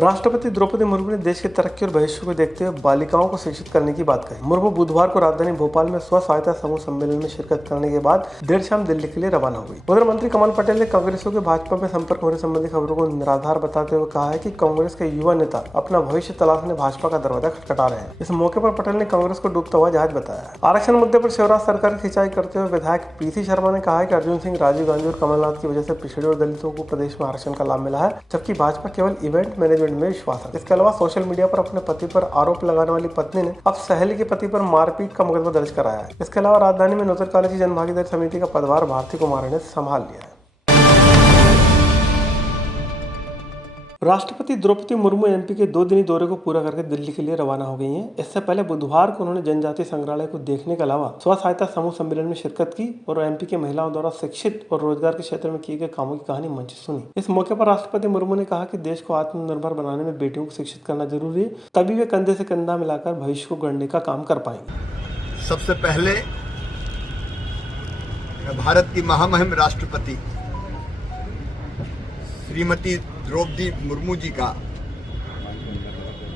राष्ट्रपति द्रौपदी मुर्मू ने देश की तरक्की और भविष्य को देखते हुए बालिकाओं को शिक्षित करने की बात कही। मुर्मू बुधवार को राजधानी भोपाल में स्व सहायता समूह सम्मेलन में शिरकत करने के बाद देर शाम दिल्ली के लिए रवाना हुई। उधर मंत्री कमल पटेल ने कांग्रेसियों के भाजपा में संपर्क होने संबंधी खबरों को निराधार बताते हुए कहा है कि कांग्रेस के युवा नेता अपना भविष्य तलाशने भाजपा का दरवाजा खटखटा रहे हैं। इस मौके पर पटेल ने कांग्रेस को डूबता हुआ जहाज बताया। आरक्षण मुद्दे पर शिवराज सरकार की खिंचाई करते हुए विधायक पीसी शर्मा ने कहा है कि अर्जुन सिंह, राजीव गांधी और कमलनाथ की वजह से पिछड़े और दलितों को प्रदेश में आरक्षण का लाभ मिला है, जबकि भाजपा केवल इवेंट मैनेजमेंट में विश्वास है। इसके अलावा सोशल मीडिया पर अपने पति पर आरोप लगाने वाली पत्नी ने अब सहेली के पति पर मारपीट का मुकदमा दर्ज कराया है। इसके अलावा राजधानी में नौतर कॉलेज की जनभागीदारी समिति का पदभार भारती कुमारी ने संभाल लिया है। राष्ट्रपति द्रौपदी मुर्मू एमपी के 2 दिनी दौरे को पूरा करके दिल्ली के लिए रवाना हो गई हैं। इससे पहले बुधवार को उन्होंने जनजातीय संग्रहालय को देखने के अलावा स्व सहायता समूह सम्मेलन में शिरकत की और एमपी के महिलाओं द्वारा शिक्षित और रोजगार के क्षेत्र में किए गए कामों की कहानी मंच सुनी। इस मौके पर राष्ट्रपति मुर्मू ने कहा कि देश को आत्मनिर्भर बनाने में बेटियों को शिक्षित करना जरूरी है, तभी वे कंधे से कंधा मिलाकर भविष्य को गढ़ने का काम कर पाएंगे। सबसे पहले भारत की महामहिम राष्ट्रपति श्रीमती द्रौपदी मुर्मू जी का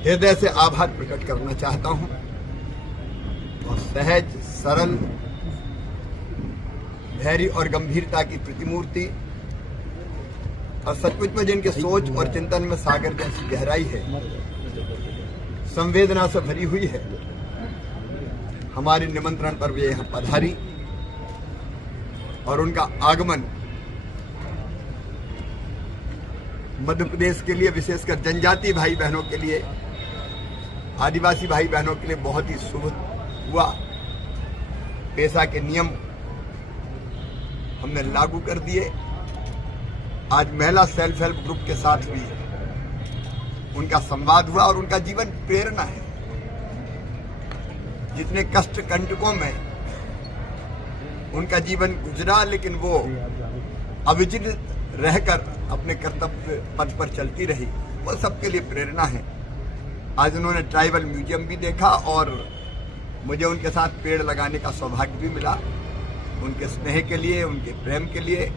हृदय से आभार प्रकट करना चाहता हूं और सहज, सरल, धैर्य और गंभीरता की प्रतिमूर्ति और सचमुच में जिनके सोच और चिंतन में सागर जैसी गहराई है, संवेदना से भरी हुई है, हमारे निमंत्रण पर वे यहां पधारी और उनका आगमन मध्य प्रदेश के लिए, विशेषकर जनजातीय भाई बहनों के लिए, आदिवासी भाई बहनों के लिए बहुत ही शुभ हुआ। पेशा के नियम हमने लागू कर दिए। आज महिला सेल्फ हेल्प ग्रुप के साथ भी उनका संवाद हुआ और उनका जीवन प्रेरणा है। जितने कष्ट कंटकों में उनका जीवन गुजरा, लेकिन वो अविचलित रहकर अपने कर्तव्य पथ पर चलती रही, वो सबके लिए प्रेरणा है। आज उन्होंने ट्राइबल म्यूजियम भी देखा और मुझे उनके साथ पेड़ लगाने का सौभाग्य भी मिला। उनके स्नेह के लिए, उनके प्रेम के लिए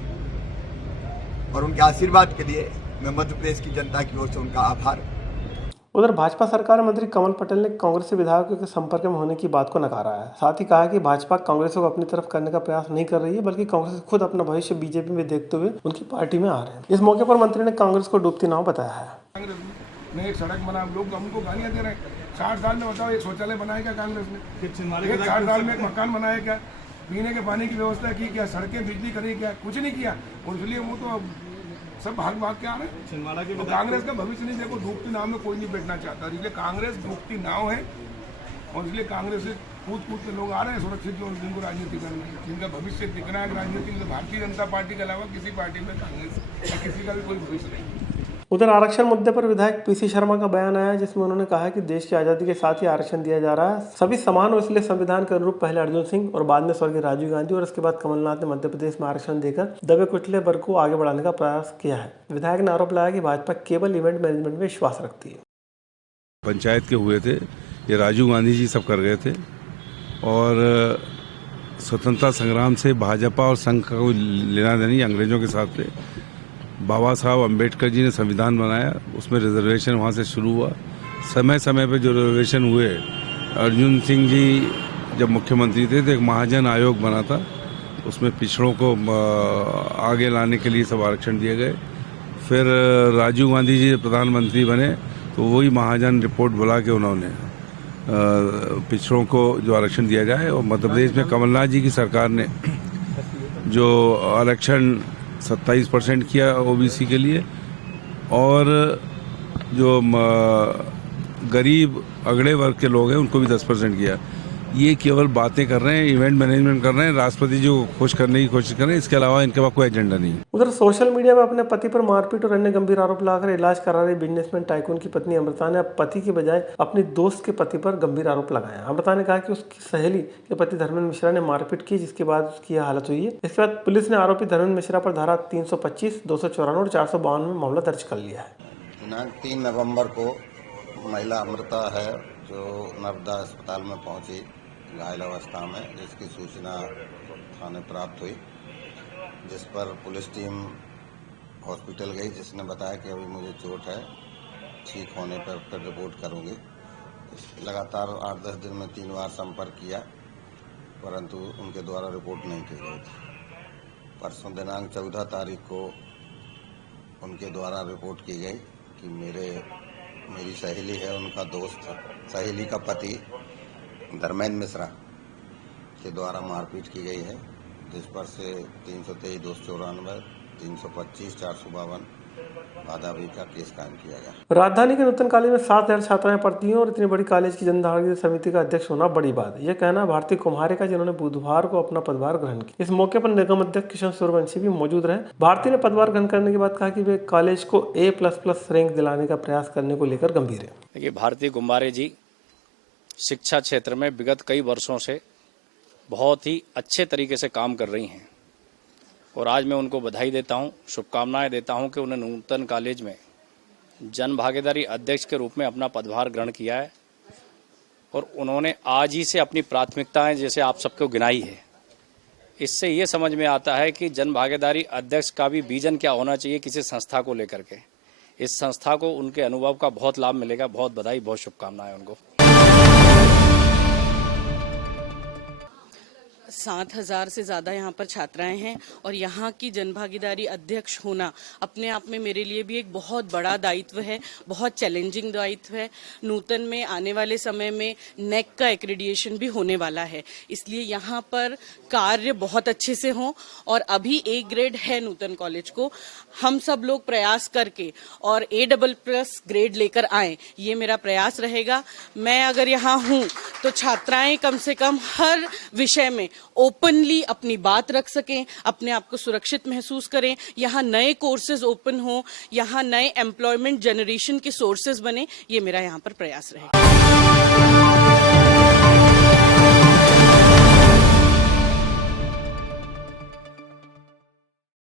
और उनके आशीर्वाद के लिए मैं मध्य प्रदेश की जनता की ओर से उनका आभार। उधर भाजपा सरकार मंत्री कमल पटेल ने कांग्रेस विधायकों के संपर्क में होने की बात को नकारा है। साथ ही कहा कि भाजपा कांग्रेस को अपनी तरफ करने का प्रयास नहीं कर रही है, बल्कि कांग्रेस खुद अपना भविष्य बीजेपी में देखते हुए उनकी पार्टी में आ रहे हैं। इस मौके पर मंत्री ने कांग्रेस को डूबती नाव बताया है। कांग्रेस ने एक सड़क बना, लोग हमको गालियां दे रहे हैं। 60 साल में बताओ एक शौचालय बनाया क्या कांग्रेस ने? 60 साल में एक मकान बनाया क्या? पीने के पानी की व्यवस्था की क्या? सड़कें, बिजली करी क्या? कुछ नहीं किया। और इसलिए वो तो सब भाग के आ रहे हैं। तो कांग्रेस का भविष्य नहीं, देखो डूबती नाव में कोई नहीं बैठना चाहता, इसलिए कांग्रेस डूबती नाव है और इसलिए कांग्रेस से कूद के लोग आ रहे हैं सुरक्षित लोग, जिनको राजनीति करना है, जिनका भविष्य दिखना है राजनीति में। भारतीय जनता पार्टी के अलावा किसी पार्टी में कांग्रेस या किसी का भी कोई भविष्य नहीं। उधर आरक्षण मुद्दे पर विधायक पीसी शर्मा का बयान आया, जिसमें उन्होंने कहा कि देश की आजादी के साथ ही आरक्षण दिया जा रहा है, सभी समान हो, इसलिए संविधान के अनुरूप पहले अर्जुन सिंह और बाद में स्वर्गीय राजीव गांधी और उसके बाद कमलनाथ ने मध्य प्रदेश में आरक्षण देकर दबे कुचले वर्ग को आगे बढ़ाने का प्रयास किया है। विधायक ने आरोप लगाया कि भाजपा केवल इवेंट मैनेजमेंट में विश्वास रखती है। पंचायत के हुए थे, ये राजीव गांधी जी सब कर गए थे और स्वतंत्रता संग्राम से भाजपा और संघ का कोई लेना देना अंग्रेजों के साथ थे। बाबा साहब अम्बेडकर जी ने संविधान बनाया, उसमें रिजर्वेशन वहाँ से शुरू हुआ। समय समय पे जो रिजर्वेशन हुए, अर्जुन सिंह जी जब मुख्यमंत्री थे तो एक महाजन आयोग बना था, उसमें पिछड़ों को आगे लाने के लिए सब आरक्षण दिए गए। फिर राजीव गांधी जी प्रधानमंत्री बने तो वही महाजन रिपोर्ट बुला के उन्होंने पिछड़ों को जो आरक्षण दिया जाए। और मध्य प्रदेश में कमलनाथ जी की सरकार ने जो आरक्षण 27% किया ओबीसी के लिए और जो गरीब अगड़े वर्ग के लोग हैं उनको भी 10% किया। ये केवल बातें कर रहे हैं, इवेंट मैनेजमेंट कर रहे हैं, राष्ट्रपति जी को खुश करने की कोशिश कर रहे हैं, इसके अलावा इनके पास कोई एजेंडा नहीं है। उधर सोशल मीडिया में अपने पति पर मारपीट और अन्य गंभीर आरोप लगाकर इलाज करा रही बिजनेसमैन टाइकून की पत्नी अमृता ने अब पति के बजाय अपनी दोस्त के पति पर गंभीर आरोप लगाया। अमृता ने कहा कि उसकी सहेली के पति धर्मेंद्र मिश्रा ने मारपीट की, जिसके बाद उसकी यह हालत हुई है। इसके बाद पुलिस ने आरोपी धर्मेंद्र मिश्रा पर धारा 325, 294 और 452 में मामला दर्ज कर लिया है। दिनांक 3 नवंबर को महिला अमृता है जो नर्मदा अस्पताल में पहुंची घायल अवस्था में, जिसकी सूचना थाने प्राप्त हुई, जिस पर पुलिस टीम हॉस्पिटल गई, जिसने बताया कि अभी मुझे चोट है, ठीक होने पर फिर रिपोर्ट करूँगी। लगातार 8-10 दिन में 3 बार संपर्क किया, परंतु उनके द्वारा रिपोर्ट नहीं की गई थी। परसों दिनांक 14 तारीख को उनके द्वारा रिपोर्ट की गई कि मेरी सहेली है, उनका दोस्त, सहेली का पति धर्मेंद्र मिश्रा के द्वारा मारपीट की गई है, जिस पर से 323, 294, 325, 452 बाधावी का केस कायम किया गया। राजधानी के नूतन कॉलेज में 7,000 छात्राएं पढ़ती हैं और इतनी बड़ी कॉलेज की जनभागीदारी समिति का अध्यक्ष होना बड़ी बात है। यह कहना भारती कुम्हारे का, जिन्होंने बुधवार को अपना पदभार ग्रहण किया। इस मौके पर निगम अध्यक्ष किशन सूर्यवंशी भी मौजूद रहे। भारती ने पदभार ग्रहण करने के बाद कहा कि वे कॉलेज को A++ रैंक दिलाने का प्रयास करने को लेकर गंभीर है। देखिए, भारती कुम्हारे जी शिक्षा क्षेत्र में विगत कई वर्षों से बहुत ही अच्छे तरीके से काम कर रही हैं और आज मैं उनको बधाई देता हूं, शुभकामनाएं देता हूं कि उन्होंने नूतन कॉलेज में जन भागीदारी अध्यक्ष के रूप में अपना पदभार ग्रहण किया है और उन्होंने आज ही से अपनी प्राथमिकताएं जैसे आप सबको गिनाई है। इससे ये समझ में आता है कि जन भागीदारी अध्यक्ष का भी विजन क्या होना चाहिए किसी संस्था को लेकर के। इस संस्था को उनके अनुभव का बहुत लाभ मिलेगा। बहुत बधाई, बहुत शुभकामनाएं उनको। 7,000 से ज़्यादा यहाँ पर छात्राएं हैं और यहाँ की जनभागीदारी अध्यक्ष होना अपने आप में मेरे लिए भी एक बहुत बड़ा दायित्व है, बहुत चैलेंजिंग दायित्व है। नूतन में आने वाले समय में नेक का एक्रेडिएशन भी होने वाला है, इसलिए यहाँ पर कार्य बहुत अच्छे से हों और अभी A ग्रेड है नूतन कॉलेज को, हम सब लोग प्रयास करके और A++ ग्रेड लेकर आएँ, ये मेरा प्रयास रहेगा। मैं अगर यहाँ हूँ तो छात्राएं कम से कम हर विषय में ओपनली अपनी बात रख सकें, अपने आप को सुरक्षित महसूस करें, यहाँ नए कोर्सेज ओपन हो, यहाँ नए एम्प्लॉयमेंट जनरेशन के सोर्सेज बने, ये मेरा यहाँ पर प्रयास रहेगा।